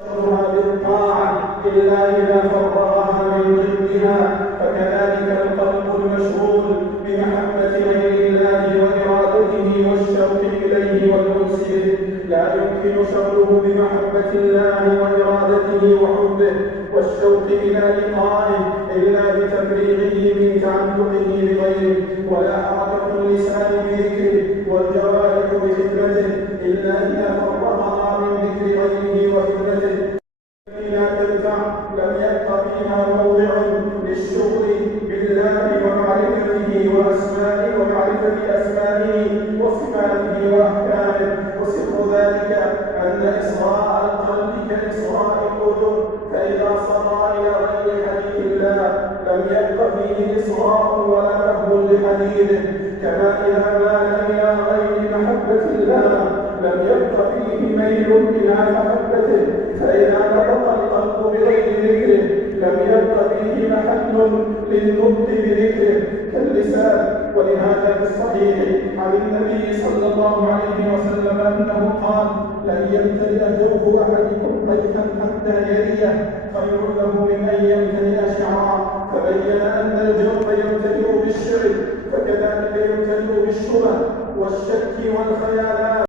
بالطاعة إلا إذا فرغها من ضدها. فكذلك القلب المشغول بمحبة غير الله وإرادته والشوق إليه والأنس به لا يمكن شغله بمحبة الله وإرادته وحبه والشوق إلى لقائه إلا بتفريغه من تعلقه بغيره، ولا حركة اللسان بذكره والجوارح بخدمته إلا إذا فرغها من ذكر غيره وخدمته. لا تنفع لم يبق فيها موضع للشغل بالله ومعرفته ومعرفة أسمائه وصفاته وأحكامه. وسر ذلك أن إصغاء القلب كإصغاء الأذن، فإذا صغى إلى غير حديث الله لم يبق فيه إصغاء ولا فهم لحديثه، كما إذا مال إلى غير محبة الله لم يبق فيه ميل إلى محبته، فإذا نطق القلب بغير ذكره لم يبق فيه محل للنطق بذكره كاللسان. ولهذا في الصحيح عن النبي صلى الله عليه وسلم أنه قال: لن يمتلئ جوف أحدكم قيحا حتى يريه خير له من أن يمتلئ شعرا. فبين أن الجوف يمتلئ بالشعر، فكذلك يمتلئ بالشبه والشك والخيالات.